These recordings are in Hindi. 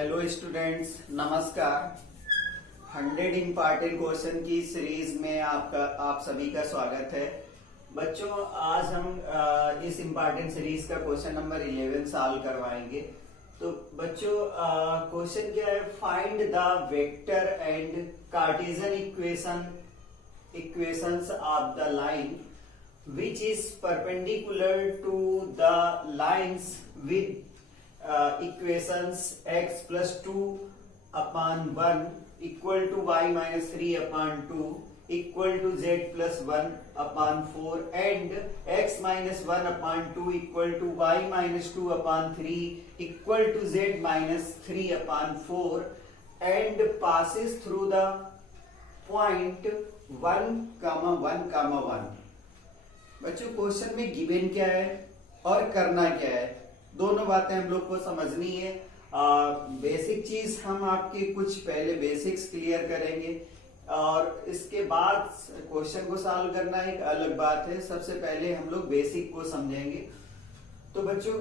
हेलो स्टूडेंट्स, नमस्कार। 100 इम्पॉर्टेंट क्वेश्चन की सीरीज में आप सभी का स्वागत है। बच्चों, आज हम इस इम्पॉर्टेंट सीरीज का क्वेश्चन नंबर 11 सॉल्व करवाएंगे। तो बच्चों, क्वेश्चन क्या है? Find the vector and Cartesian equations of the line which is perpendicular to the lines with equations x plus 2 upon 1 equal to y minus 3 upon 2 equal to z plus 1 upon 4 and x minus 1 upon 2 equal to y minus 2 upon 3 equal to z minus 3 upon 4 and passes through the point 1, 1, 1। बच्चों, क्वेश्चन में गिवन क्या है और करना क्या है, दोनों बातें हम लोग को समझनी है। बेसिक चीज हम आपके कुछ पहले बेसिक्स क्लियर करेंगे और इसके बाद क्वेश्चन को सॉल्व करना एक अलग बात है। सबसे पहले हम लोग बेसिक को समझेंगे। तो बच्चों,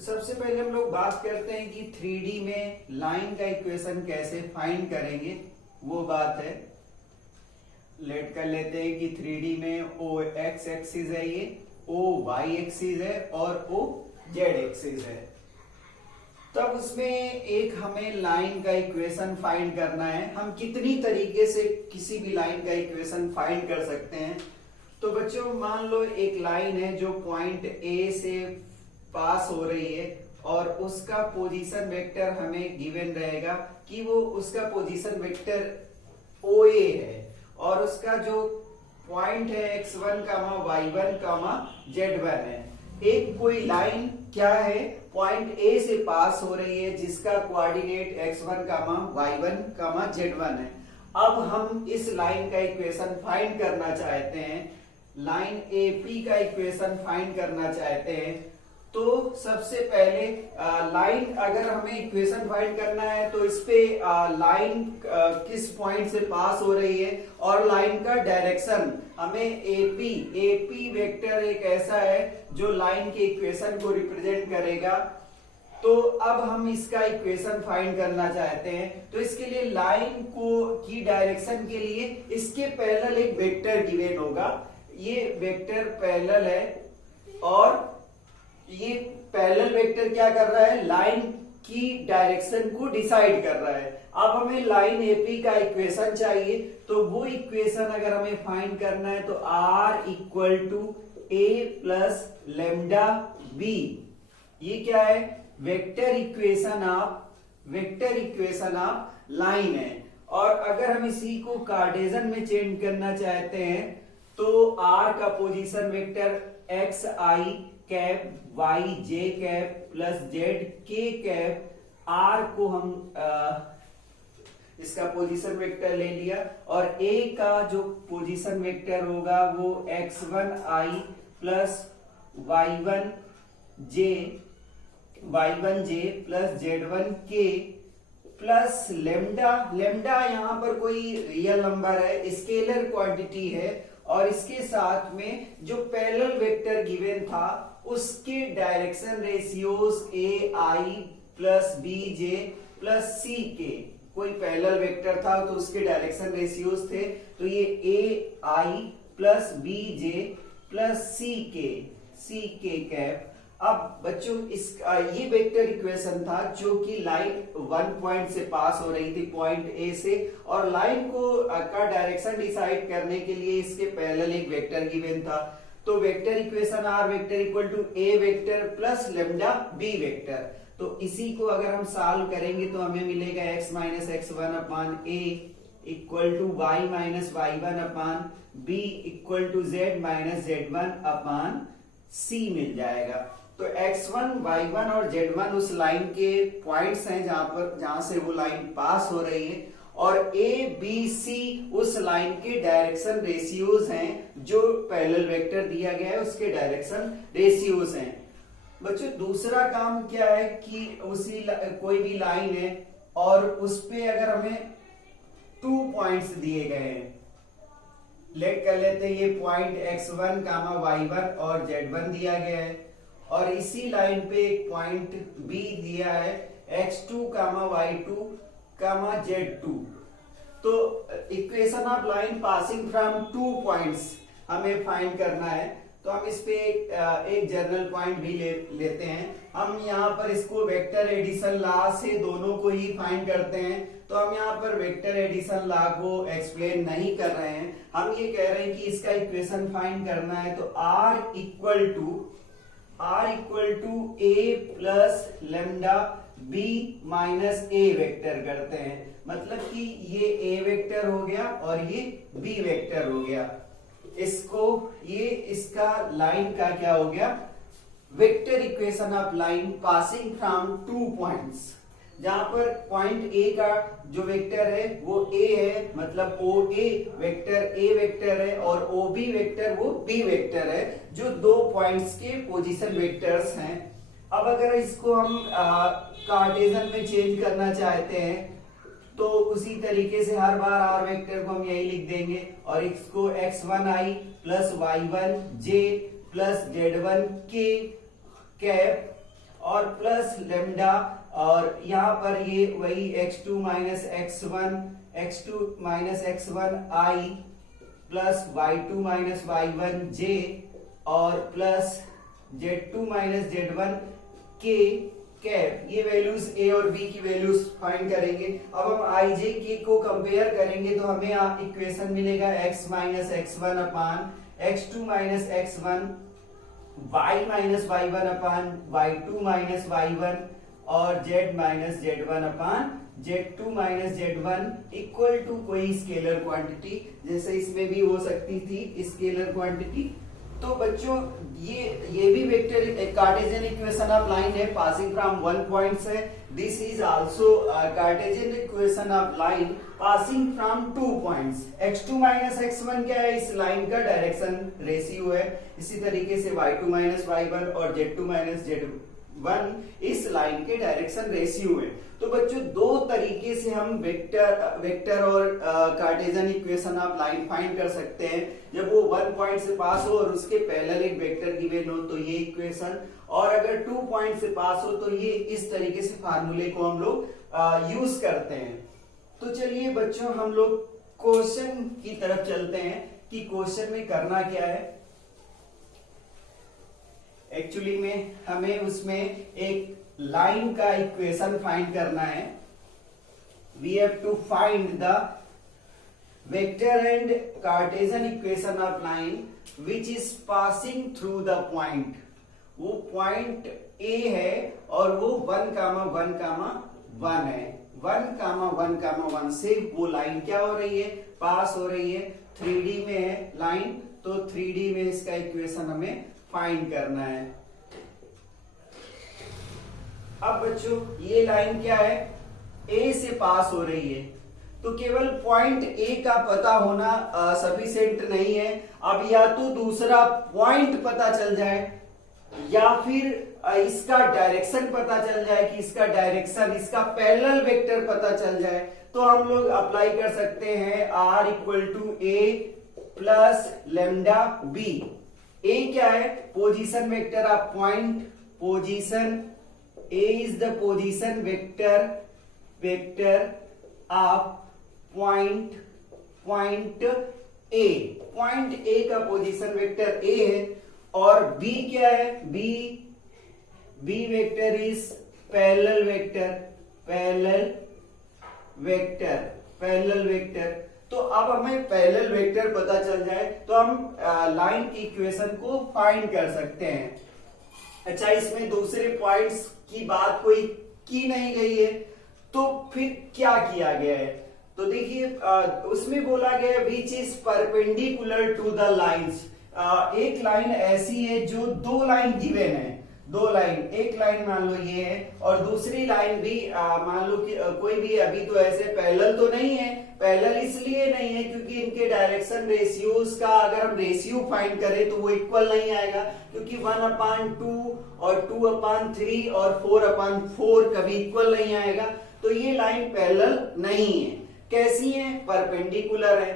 सबसे पहले हम लोग बात करते हैं कि 3D में लाइन का इक्वेशन कैसे फाइंड करेंगे, वो बात है। लेट कर लेते हैं कि 3D में O x एक्सिस है, ये O y एक्सिस है और O z एक्सिस है। तब उसमें एक हमें लाइन का इक्वेशन फाइंड करना है। हम कितनी तरीके से किसी भी लाइन का इक्वेशन फाइंड कर सकते हैं। तो बच्चों, मान लो एक लाइन है जो पॉइंट A से पास हो रही है और उसका पोजीशन वेक्टर हमें गिवन रहेगा कि वो उसका पोजीशन वेक्टर OA है और उसका जो पॉइंट है x1, y1, z1 है। एक कोई लाइन क्या है, पॉइंट A से पास हो रही है जिसका कोऑर्डिनेट x1, y1, z1 है। अब हम इस लाइन का इक्वेशन फाइंड करना चाहते हैं, लाइन AP का इक्वेशन फाइंड करना चाहते हैं। तो सबसे पहले लाइन, अगर हमें इक्वेशन फाइंड करना है तो इस पे लाइन किस पॉइंट से पास हो रही है और लाइन का डायरेक्शन हमें AP वेक्टर एक ऐसा है जो लाइन के इक्वेशन को रिप्रेजेंट करेगा। तो अब हम इसका इक्वेशन फाइंड करना चाहते हैं। तो इसके लिए लाइन की डायरेक्शन के लिए इसके पैरेलल एक वेक्टर गिवन होगा। ये वेक्टर पैरेलल है और ये पैरेलल वेक्टर क्या कर रहा है, लाइन की डायरेक्शन को डिसाइड कर रहा है। अब हमें लाइन AP का इक्वेशन चाहिए। तो वो इक्वेशन अगर हमें फाइंड करना है तो R equal to A plus lambda B। ये क्या है, वेक्टर इक्वेशन ऑफ लाइन है। और अगर हम इसी को कार्टेशियन में चेंज करना चाहते हैं तो R का position vector XI cap y j cap plus z k cap, r को हम इसका पोजीशन वेक्टर ले लिया और a का जो पोजीशन वेक्टर होगा वो x1i plus y1j plus z1k plus lambda यहां पर कोई रियल नंबर है, स्केलर क्वांटिटी है और इसके साथ में जो पैरेलल वेक्टर गिवन था उसके direction ratios AI plus BJ plus CK। कोई पैरेलल वेक्टर था तो उसके डायरेक्शन रेशियोज थे, तो ये AI plus BJ plus CK cap. अब बच्चों, ये वेक्टर इक्वेशन था जो कि लाइन 1 पॉइंट से पास हो रही थी, पॉइंट A से, और लाइन का डायरेक्शन डिसाइड करने के लिए इसके पैरेलल एक वेक्टर गिवन था। तो vector equation R vector equal to A vector plus lambda B vector. तो इसी को अगर हम सॉल्व करेंगे तो हमें मिलेगा x minus x1 upon A equal to y minus y1 upon B equal to z minus z1 upon C मिल जाएगा। तो x1, y1 और z1 उस लाइन के पॉइंट्स हैं जहां से वो लाइन पास हो रही है और A, B, C उस लाइन के डायरेक्शन रेशियोज हैं जो पैरेलल वेक्टर दिया गया है उसके डायरेक्शन रेशियोज हैं। बच्चों, दूसरा काम क्या है कि कोई भी लाइन है और उस पे अगर हमें 2 पॉइंट्स दिए गए हैं, लेट कर लेते हैं ये पॉइंट x1, y1 और z1 दिया गया है और इसी लाइन पे एक पॉइंट B दिया है x2 कामा y2 कामा z2। तो equation of line passing from 2 points हमें फाइंड करना है। तो हम इस पे एक जनरल पॉइंट भी लेते हैं। हम यहाँ पर इसको वेक्टर एडिशन लॉ से दोनों को ही फाइंड करते हैं। तो हम यहाँ पर वेक्टर एडिशन लॉ को एक्सप्लेन नहीं कर रहे हैं, हम ये कह रहे हैं कि इसका इक्वेशन फाइंड करना है। तो r equal to a plus lambda b minus a vector करते हैं। मतलब कि ये a वेक्टर हो गया और ये b वेक्टर हो गया। इसका लाइन का क्या हो गया, vector equation of line passing from 2 points. जहां पर पॉइंट ए का जो वेक्टर है वो a है, मतलब OA वेक्टर a वेक्टर है और OB वेक्टर वो b वेक्टर है, जो 2 पॉइंट्स के पोजीशन वेक्टर्स हैं। अब अगर इसको हम कार्टेशियन में चेंज करना चाहते हैं तो उसी तरीके से हर बार r वेक्टर को हम यही लिख देंगे और इसको x1i plus y1j plus z1k cap और प्लस लेमडा, और यहाँ पर ये वही x2 minus x1i plus y2 minus y1j और plus z2 minus z1k cap. ये वैल्यूज a और b की वैल्यूज फाइंड करेंगे। अब हम i j k को कंपेयर करेंगे तो हमें इक्वेशन मिलेगा x minus x1 upon x2 minus x1, y minus y1 upon y2 minus y1 और z minus z1 upon z2 minus z1 equal to कोई स्केलर क्वांटिटी, जैसे इसमें भी हो सकती थी स्केलर क्वांटिटी। तो बच्चों ये भी vector Cartesian equation of line है पासिंग फ्रॉम 1 पॉइंट्स है। This is also Cartesian equation of line passing from 2 points. x2 minus x1 क्या है, इस लाइन का डायरेक्शन रेशियो है। इसी तरीके से y2 माइनस y1 और z2 माइनस z1 इस लाइन के डायरेक्शन रेशियो है। तो बच्चों 2 तरीके से हम वेक्टर और Cartesian equation of line find कर सकते हैं। जब वो 1 पॉइंट से पास हो और उसके पैरेलल एक वेक्टर गिवन हो तो ये इक्वेशन, और अगर 2 पॉइंट से पास हो तो ये इस तरीके से फार्मूले को हम लोग यूज करते हैं। तो चलिए बच्चों हम लोग क्वेश्चन की तरफ चलते हैं कि क्वेश्चन में करना क्या है। एक्चुअली में हमें उसमें एक लाइन का इक्वेशन फाइंड करना है। We have to find the vector and Cartesian equation of line which is passing through the point. वो पॉइंट ए है और वो 1, 1, 1 है। 1, 1, 1 से वो लाइन क्या हो रही है, पास हो रही है। 3D में है लाइन, तो 3D में इसका इक्वेशन हमें फाइंड करना है। अब बच्चों ये लाइन क्या है, ए से पास हो रही है, तो केवल पॉइंट ए का पता होना सफिशिएंट नहीं है। अब या तो दूसरा पॉइंट पता चल जाए या फिर इसका डायरेक्शन पता चल जाए कि इसका डायरेक्शन, इसका पैरेलल वेक्टर पता चल जाए, तो हम लोग अप्लाई कर सकते हैं r equal to A plus lambda B. A क्या है, position vector of point, position A is the position vector of point A। Point A का पोजीशन वेक्टर A है। और B क्या है, B vector is parallel vector. तो अब हमें पैरेलल वेक्टर पता चल जाए तो हम लाइन की इक्वेशन को फाइंड कर सकते हैं। अच्छा, इसमें दूसरे पॉइंट्स की बात कोई की नहीं गई है, तो फिर क्या किया गया है? तो देखिए उसमें बोला गया which is perpendicular to the lines. एक लाइन ऐसी है जो 2 लाइन गिवन है, 2 लाइन, एक लाइन मान लो ये है और दूसरी लाइन भी मान लो कि कोई भी, अभी तो ऐसे पैरेलल तो नहीं है। पैरेलल इसलिए नहीं है क्योंकि इनके डायरेक्शन रेशियोज का अगर हम रेशियो फाइंड करें तो वो इक्वल नहीं आएगा, क्योंकि 1/2 और 2/3 और 4/4 कभी इक्वल नहीं आएगा। तो ये लाइन पैरेलल नहीं है। कैसी है, परपेंडिकुलर है।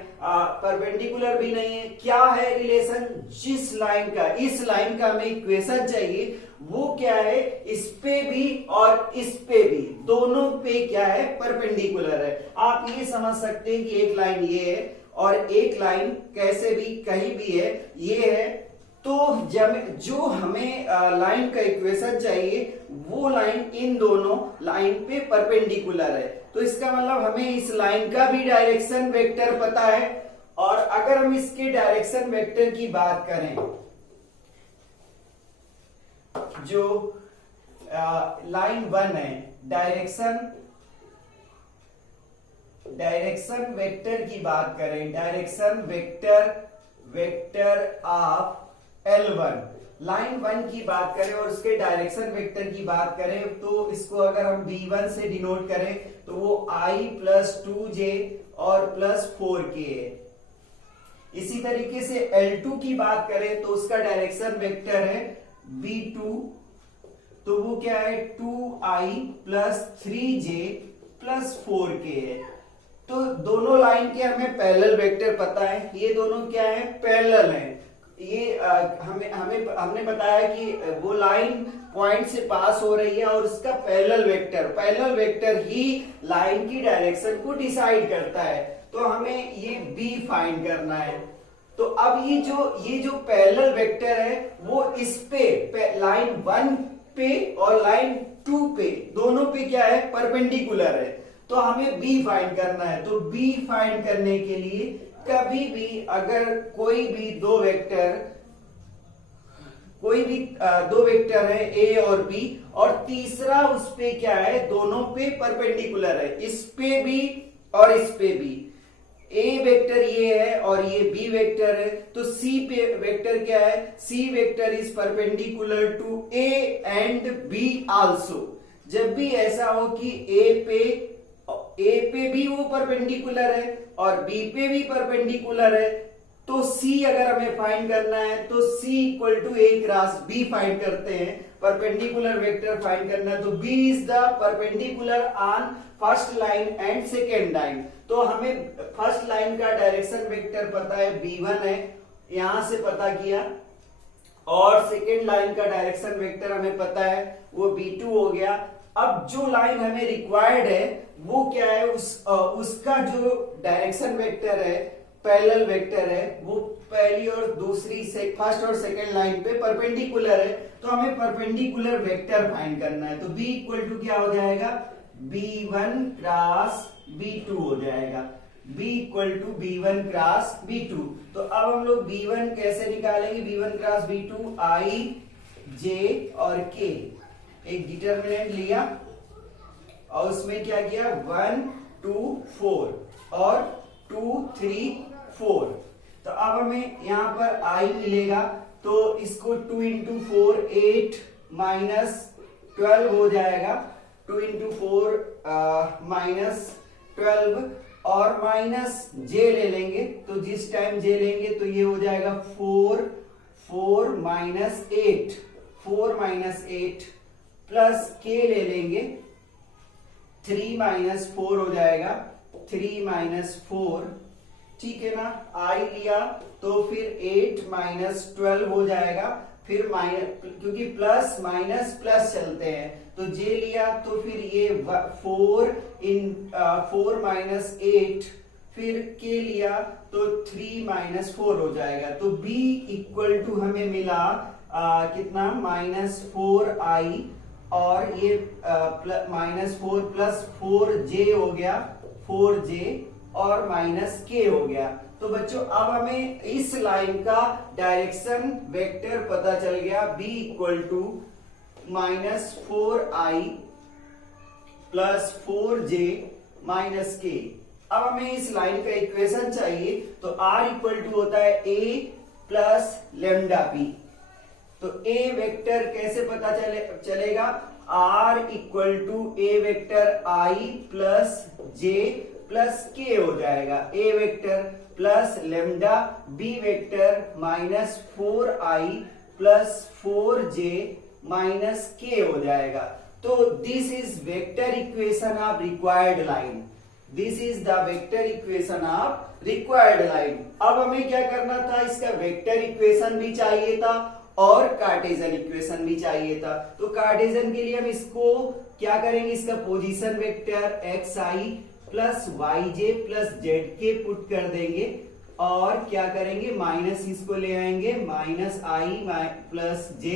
परपेंडिकुलर भी नहीं है। क्या है रिलेशन, जिस लाइन का, इस लाइन का हमें इक्वेशन चाहिए वो क्या है, इस पे भी और इस पे भी, दोनों पे क्या है, परपेंडिकुलर है। आप ये समझ सकते हैं कि एक लाइन ये है और एक लाइन कैसे भी कहीं भी है, ये है। तो जब जो हमें लाइन का इक्वेशन चाहिए वो लाइन इन दोनों लाइन पे परपेंडिकुलर है। तो इसका मतलब हमें इस लाइन का भी डायरेक्शन वेक्टर पता है। और अगर हम इसके डायरेक्शन वेक्टर की बात करें, जो लाइन 1 है, डायरेक्शन वेक्टर की बात करें, direction vector of L1, line 1 की बात करें और उसके डायरेक्शन वेक्टर की बात करें, तो इसको अगर हम B1 से डिनोट करें तो वो I प्लस 2J और प्लस 4K है। इसी तरीके से L2 की बात करें तो उसका डायरेक्शन वेक्टर है B2, तो वो क्या है 2I plus 3J plus 4K है। तो दोनों लाइन के हमें पैरेलल वेक्टर पता है, ये दोनों क्या है, पैरेलल हैं। ये हमने बताया कि वो लाइन पॉइंट से पास हो रही है और उसका पैरेलल वेक्टर ही लाइन की डायरेक्शन को डिसाइड करता है। तो हमें ये B फाइंड करना है। तो अब ये जो पैरेलल वेक्टर है वो इस पे लाइन 1 पे और लाइन 2 पे, दोनों पे क्या है, परपेंडिकुलर है। तो हमें B फाइंड करना है। तो B फाइंड करने के लिए कभी भी अगर कोई भी दो वेक्टर है A और B और तीसरा उस पे क्या है, दोनों पे परपेंडिकुलर है, इस पे भी और इस पे भी। A वेक्टर ये है और ये B वेक्टर है, तो C पे वेक्टर क्या है, C vector is perpendicular to A and B also. जब भी ऐसा हो कि A पे भी वो परपेंडिकुलर है और B पे भी परपेंडिकुलर है, तो C अगर हमें फाइंड करना है तो C equal to A cross B find करते हैं। परपेंडिकुलर वेक्टर फाइंड करना है तो B is the perpendicular on first line and second line. तो हमें फर्स्ट लाइन का डायरेक्शन वेक्टर पता है B1 है, यहां से पता किया, और सेकेंड लाइन का डायरेक्शन वेक्टर हमें पता है वो B2 हो गया। अब जो लाइन हमें रिक्वायर्ड है वो क्या है, उसका जो डायरेक्शन वेक्टर है, पैरेलल वेक्टर है, वो पहली और दूसरी फर्स्ट और सेकेंड लाइन पे परपेंडिकुलर है। तो हमें परपेंडिकुलर वेक्टर फाइंड करना है। तो B इक्वल टू क्या हो जाएगा, B1 क्रॉस B2 हो जाएगा। B equal to B1 cross B2। तो अब हम लोग B1 कैसे निकालेंगे, B1 cross B2, I J और K, एक डिटरमिनेंट लिया और उसमें क्या किया, 1 2 4 और 2 3 4। तो अब हमें यहां पर I मिलेगा, तो इसको 2 इंटू 4 8 माइनस 12 हो जाएगा, 2 इंटू 4 माइनस 12 और माइनस J ले लेंगे। तो जिस टाइम J लेंगे तो ये हो जाएगा 4 माइनस 8 प्लस K ले लेंगे, 3 माइनस 4 हो जाएगा, 3 माइनस 4, ठीक है ना। I लिया तो फिर 8 माइनस 12 हो जाएगा, फिर माइनस, क्योंकि प्लस माइनस प्लस चलते हैं, तो J लिया तो फिर ये 4 माइनस 8, फिर K लिया तो 3 माइनस 4 हो जाएगा। तो B इक्वल टू हमें मिला कितना, -4I और ये -4 प्लस 4J हो गया, 4J और माइनस K हो गया। तो बच्चों अब हमें इस लाइन का डायरेक्शन वेक्टर पता चल गया, B equal to -4I plus 4J minus K। अब हमें इस लाइन का इक्वेशन चाहिए, तो R इक्वल टू होता है A प्लस लेमडा P। तो A वेक्टर कैसे पता चलेगा, R equal to A vector I plus J plus K हो जाएगा, A vector plus lambda, B vector -4I plus 4J minus K हो जाएगा। तो this is vector equation of required line, this is the vector equation of required line. अब हमें क्या करना था, इसका वेक्टर इक्वेशन भी चाहिए था और कार्टेशियन इक्वेशन भी चाहिए था। तो कार्टेशियन के लिए हम इसको क्या करेंगे, इसका position vector xi plus yj plus zk put कर देंगे और क्या करेंगे माइनस इसको ले आएंगे, minus i plus j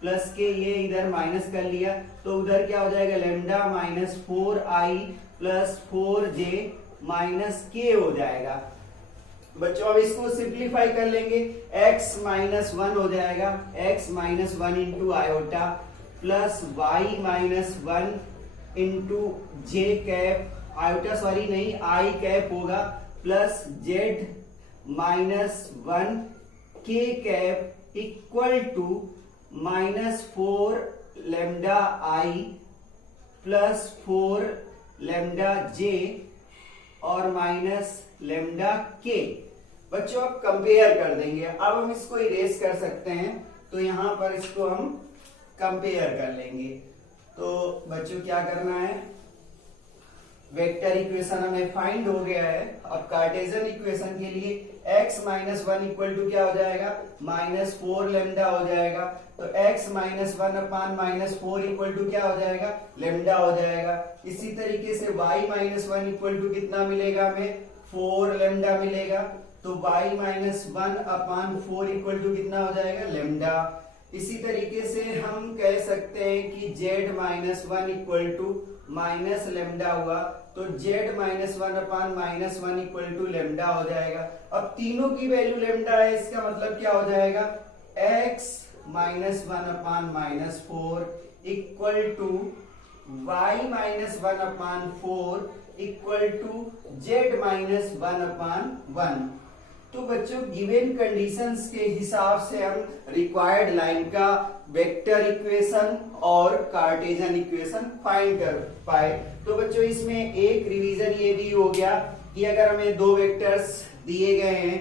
plus के, ये इधर माइनस कर लिया तो उधर क्या हो जाएगा lambda minus 4i plus 4j minus के हो जाएगा। बच्चों अब इसको सिंप्लीफाई कर लेंगे, x माइनस 1 हो जाएगा, x minus 1 into iota plus y minus 1 into J cap, iota sorry नहीं आई कैप होगा, plus z minus 1 K cap equal to minus 4 lambda I plus 4 lambda J और माइनस लेमडा के। बच्चों अब कंपेयर कर देंगे, अब हम इसको इरेज कर सकते हैं तो यहां पर इसको हम कंपेयर कर लेंगे। तो बच्चों क्या करना है, वेक्टर इक्वेशन हमें फाइंड हो गया है। अब कार्टेशियन इक्वेशन के लिए x माइनस 1 इक्वल टू क्या हो जाएगा माइनस 4 लेमडा हो जाएगा, तो x minus 1 upon minus 4 equal to क्या हो जाएगा लेमडा हो जाएगा। इसी तरीके से y माइनस 1 इक्वल टू कितना मिलेगा हमें 4 लेमडा मिलेगा, तो y minus 1 upon 4 equal to कितना हो जाएगा लेमडा। इसी तरीके से हम कह सकते हैं कि z minus 1 equal to minus lambda हुआ, तो z minus 1 upon minus 1 equal to lambda हो जाएगा। अब तीनों की वैल्यू लेमडा है, इसका मतलब क्या हो जाएगा x minus 1 upon minus 4 equal to y minus 1 upon 4 equal to z minus 1 upon 1। तो बच्चों गिवन कंडीशंस के हिसाब से हम रिक्वायर्ड लाइन का वेक्टर इक्वेशन और कार्टेशियन इक्वेशन फाइंड कर पाए। तो बच्चों इसमें एक रिवीजन ये भी हो गया कि अगर हमें दो वेक्टर्स दिए गए हैं,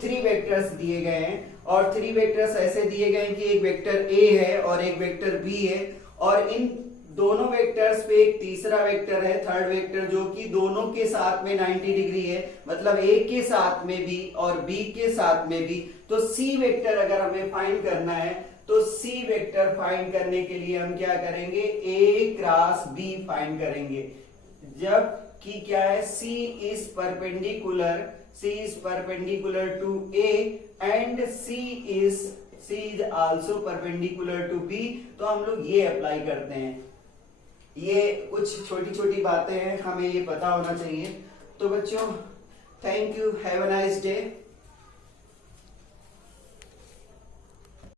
थ्री वेक्टर्स दिए गए हैं और थ्री वेक्टर्स ऐसे दिए गए हैं कि एक वेक्टर ए है और एक वेक्टर बी है और इन दोनों वेक्टर्स पे एक तीसरा वेक्टर है, थर्ड वेक्टर, जो कि दोनों के साथ में 90 डिग्री है, मतलब ए के साथ में भी और बी के साथ में भी। तो सी वेक्टर अगर हमें फाइंड करना है तो सी वेक्टर फाइंड करने के लिए हम क्या करेंगे ए क्रॉस बी फाइंड करेंगे, जब कि क्या है C is perpendicular to A and C is also perpendicular to B. तो हम लोग ये अप्लाई करते हैं, ये कुछ छोटी छोटी बातें हैं, हमें ये पता होना चाहिए। तो बच्चों thank you, have a nice day.